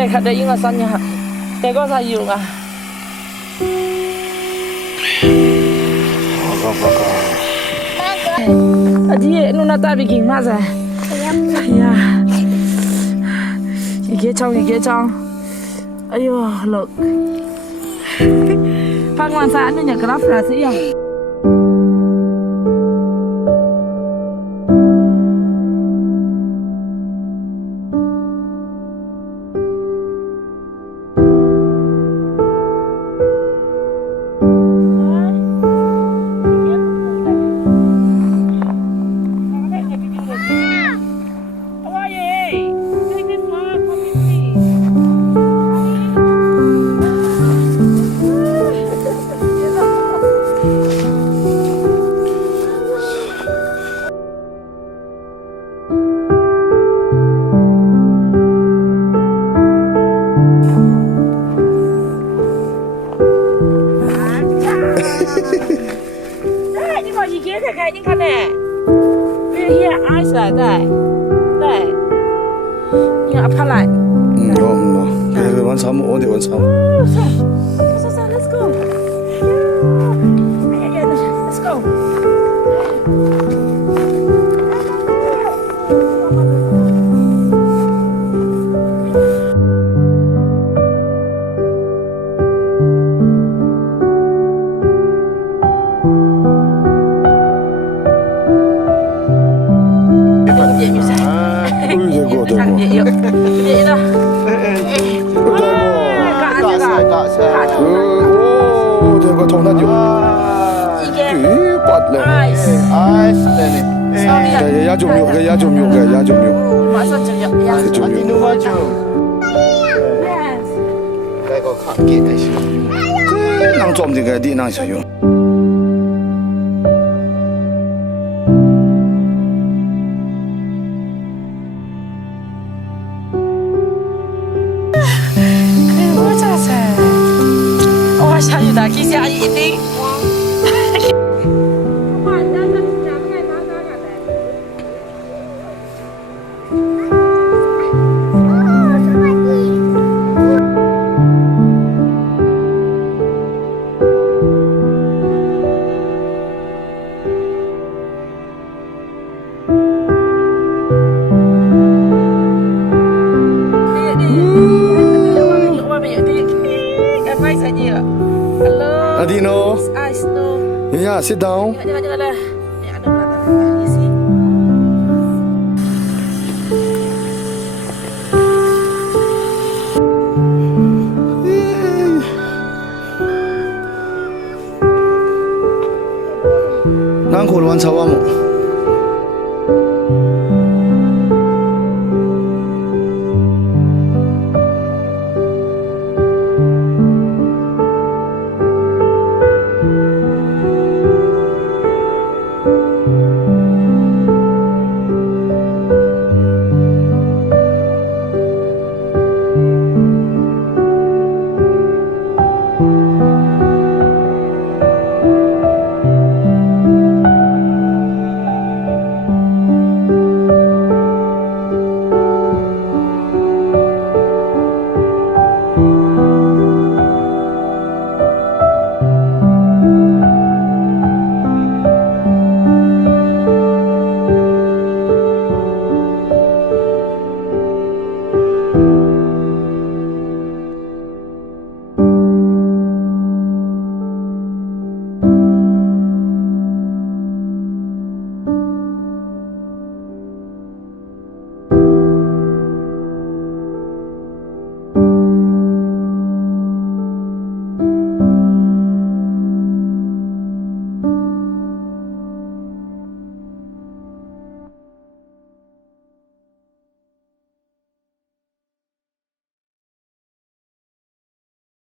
cái khát đấy nhưng săn nhà cái có sao nhiều à đi nó ta bị kinh mà rồi ya 이게 trong ayo look phát ngoan xã nên nhà grab là sĩ à cái những cái này here ice là đây đây nhưng mà phải lại no cáiวันเสาร์อวันเสาร์ so let's go yeah let's go 대박 통나죠. 이게 빠tle. 아이스 네네. 야좀요. 맞아 좀 Ati nuwa jo. Cái có khẳng kiện này chứ. năng trộm thì cái đi năng sử dụng. 다 기세 아니 있니? Adino. Ice no. Yeah, sit down. Jangan lah. Ni ada belakang isi. Nang khổวันเสาร์ Thank you.